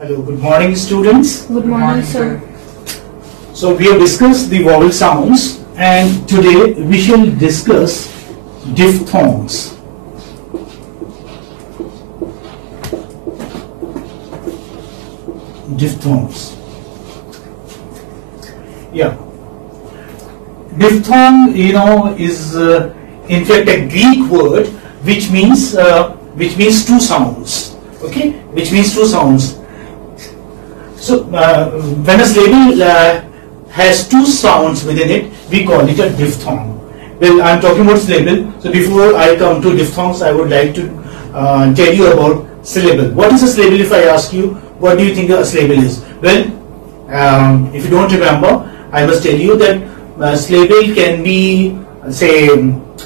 Hello, good morning students. Good morning, sir. So we have discussed the vowel sounds and today we shall discuss diphthongs. Diphthongs. Yeah. Diphthong, is in fact a Greek word which means two sounds. Okay, which means two sounds. So when a syllable has two sounds within it, we call it a diphthong. Well, I am talking about syllable. So before I come to diphthongs, I would like to tell you about syllable. What is a syllable? If I ask you, what do you think a syllable is? Well, if you don't remember, I must tell you that syllable can be, say,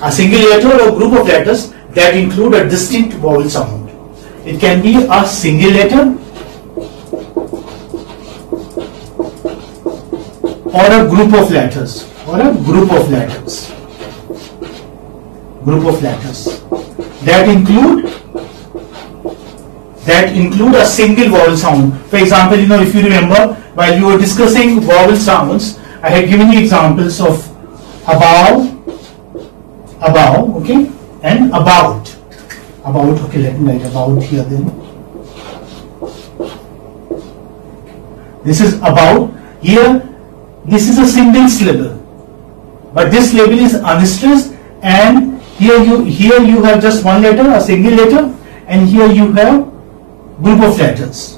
a single letter or group of letters that include a distinct vowel sound. It can be a single letter or a group of letters, that include a single vowel sound. For example, if you remember, while you were discussing vowel sounds, I had given you examples of above, okay, and about. Okay, let me write about here then. This is about. Here, this is a single syllable, but this syllable is unstressed, and here you have just one letter, a single letter, and here you have group of letters.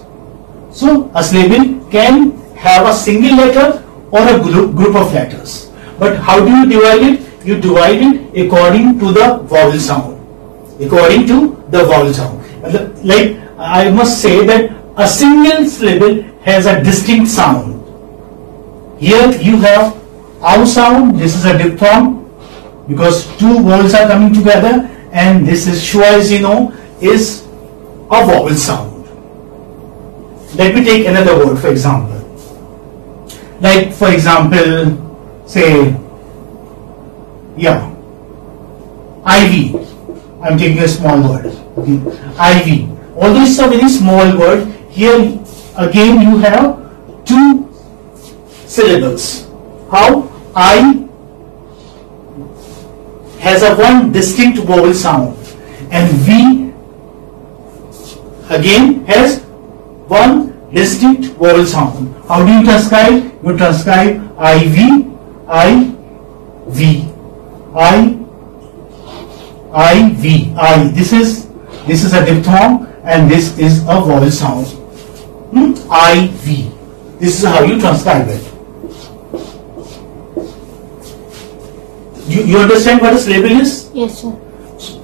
So a syllable can have a single letter or a group of letters. But how do you divide it? You divide it according to the vowel sound. Like I must say that a single syllable has a distinct sound. Here you have ow sound. This is a diphthong because two vowels are coming together, and this is shua, as you know, is a vowel sound. Let me take another word, for example. Like, for example, say, ivy. I'm taking a small word. Okay. Ivy. Although it's a very small word, here again you have two syllables. How? I has a one distinct vowel sound, and V again has one distinct vowel sound. How do you transcribe? You transcribe IV, IV. This is a diphthong, and this is a vowel sound. IV. This is how you transcribe it. You understand what a syllable is? Yes, sir.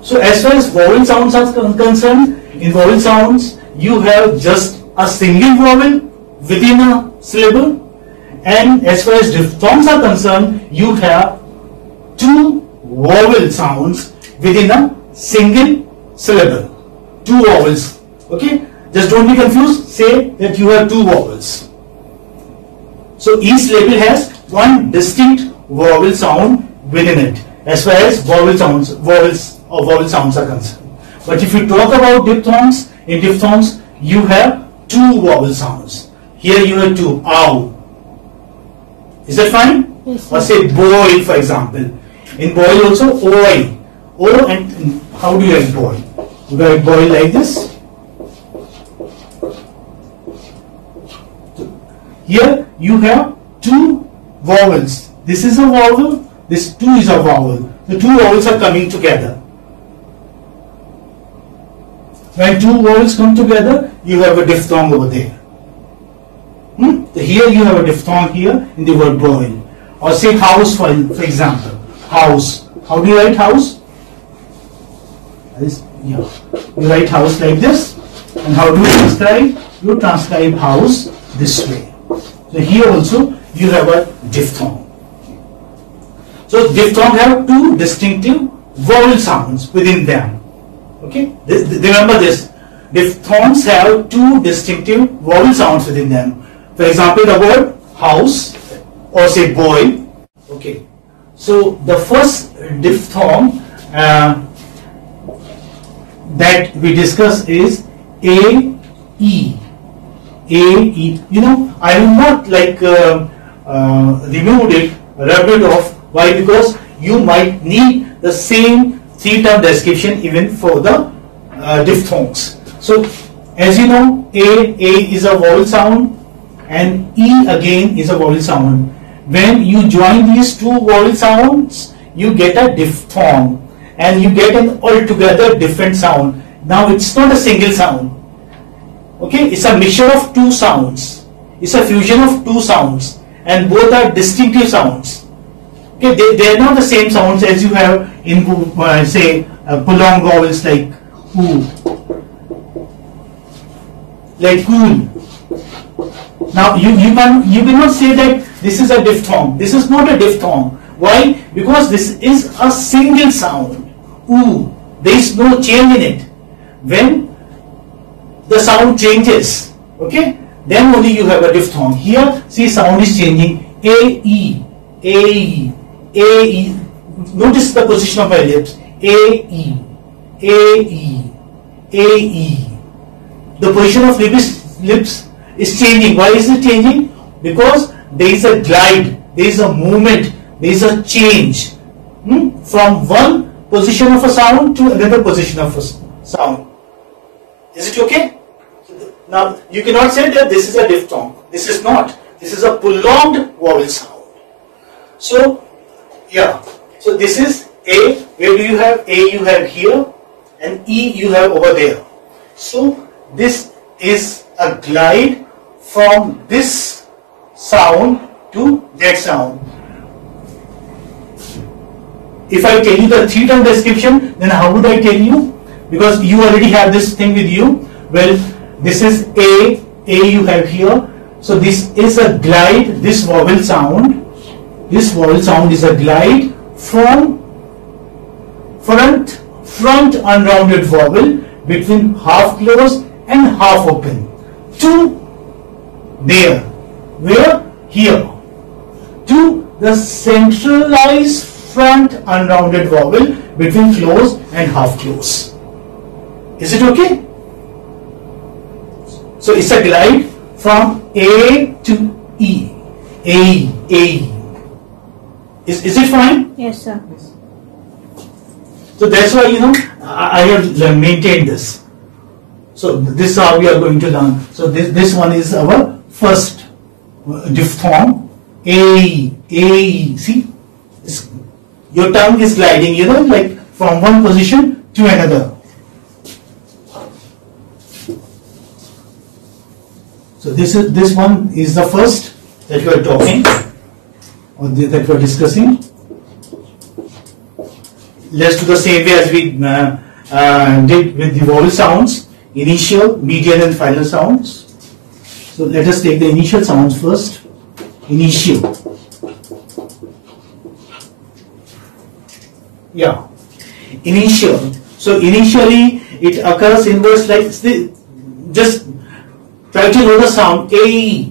So as far as vowel sounds are concerned, in vowel sounds you have just a single vowel within a syllable, and as far as diphthongs are concerned, you have two vowel sounds within a single syllable. Two vowels. Okay? Just don't be confused. Say that you have two vowels. So each syllable has one distinct vowel sound within it, as far as vowel sounds are concerned. But if you talk about diphthongs, in diphthongs you have two vowel sounds. Here you have two. Ow. Is that fine? Yes, or say boil, for example. In boil also oi. O, and how do you write boil? You write boil like this. Here you have two vowels. This is a vowel. This two is a vowel. The two vowels are coming together. When two vowels come together, you have a diphthong over there. Here you have a diphthong here in the word boil. Or say house, for example. House. How do you write house? You write house like this. And how do you transcribe? You transcribe house this way. So here also you have a diphthong. So diphthong have two distinctive vowel sounds within them. Okay? Remember this. Diphthongs have two distinctive vowel sounds within them. For example, the word house or say boil. Okay. So the first diphthong that we discuss is A, E. E. You know, I will not like remove it, rub it off. Why? Because you might need the same three-term description even for the diphthongs. So, as you know, A is a vowel sound and E again is a vowel sound. When you join these two vowel sounds, you get a diphthong and you get an altogether different sound. Now it's not a single sound. Okay, it's a mixture of two sounds. It's a fusion of two sounds and both are distinctive sounds. Okay, they are not the same sounds as you have in say prolonged vowels like oo, like cool. Now you cannot say that this is a diphthong. This is not a diphthong. Why? Because this is a single sound. Oo. There is no change in it. When the sound changes, okay, then only you have a diphthong. Here, see, sound is changing. A E, A E, A E. Notice the position of my lips. A E, A E, A E. The position of lips is changing. Why is it changing? Because there is a glide, there is a movement, there is a change from one position of a sound to another position of a sound. Is it okay? Now you cannot say that this is a diphthong. This is not. This is a prolonged vowel sound. So yeah. So this is A. Where do you have A? You have here, and E you have over there. So this is a glide from this sound to that sound. If I tell you the three-term description, then how would I tell you? Because you already have this thing with you. Well, this is A you have here. So this is a glide, this vowel sound is a glide from front unrounded vowel between half closed and half open to there, where? Here, to the centralized front unrounded vowel between closed and half closed. Is it okay? So it's a glide from A to E. A. Is it fine? Yes, sir. So that's why, I have maintained this. So this is how we are going to learn. So this one is our first diphthong. A. See, your tongue is gliding, like from one position to another. So this one is the first that we are talking or that we are discussing. Let's do the same way as we did with the vowel sounds: initial, median, and final sounds. So let us take the initial sounds first. Initial. Yeah. Initial. So initially it occurs in words like just try to know the sound A.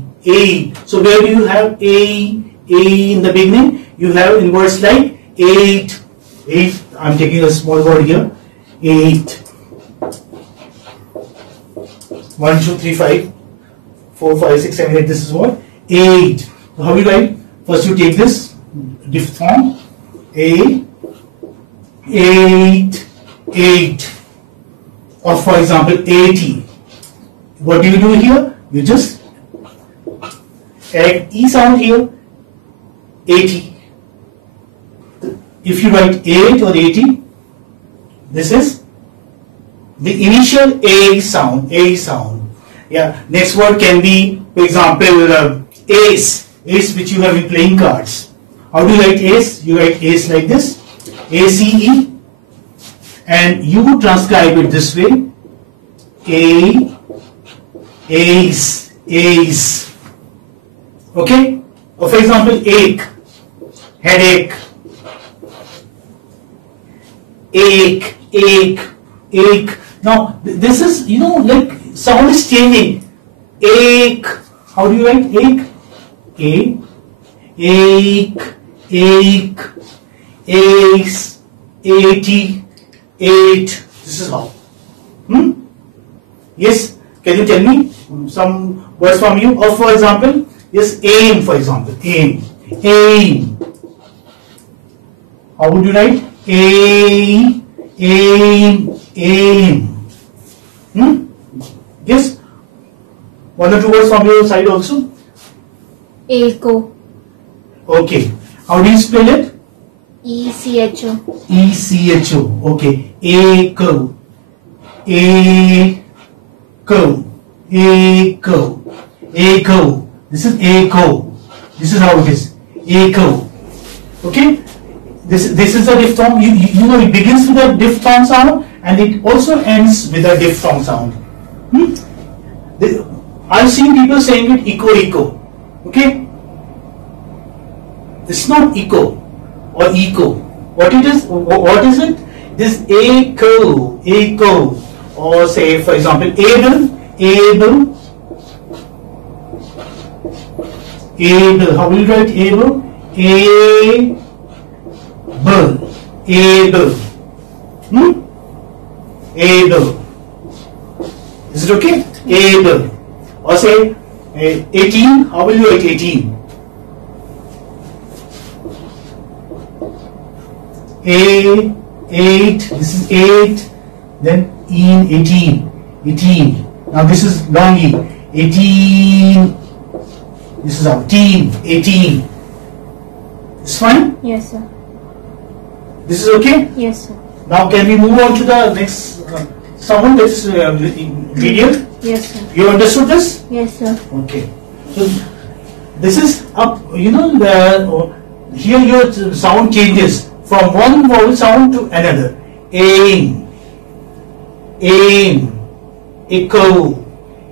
So where do you have A in the beginning? You have in words like 8. I'm taking a small word here. 8. 1, 2, 3, 5, 4, 5, 6, 7, 8. This is what? 8. So how you write? First you take this diphthong A. 8. Or for example 80. What do you do here? You just add E sound here. 80. If you write 8 or 80, this is the initial A sound. Yeah. Next word can be, for example, ace, which you have in playing cards. How do you write ace? You write ace like this, ACE, and you transcribe it this way, ace. Okay? Or for example, ache, headache. Ache. Now this is, like sound is changing. Ache. How do you write ache? Ache. Ace. 80. 8. This is how. Yes. Can you tell me some words from you? Or for example, yes, aim, for example, aim. Aim. How would you write? Aim, aim. Yes? One or two words from your side also? Echo. Okay. How do you spell it? ECHO. ECHO. Okay. Echo. Echo. Echo. Echo. This is echo. This is how it is. Echo. Okay. This is a diphthong. You know it begins with a diphthong sound and it also ends with a diphthong sound. I've seen people saying it echo. Okay. It's not echo or eco. What it is? What is it? This echo. Or say, for example, able. How will you write able? Able. Able. Is it okay? Able. Or say 18. How will you write 18? A, 8, this is 8, then 18. Now this is long E. 18. This is our teen. 18. It's fine? Yes, sir. This is okay? Yes, sir. Now can we move on to the next sound, this video? Yes, sir. You understood this? Yes, sir. Okay. So this is up, here your sound changes from one vowel sound to another. Aim, echo,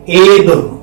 able.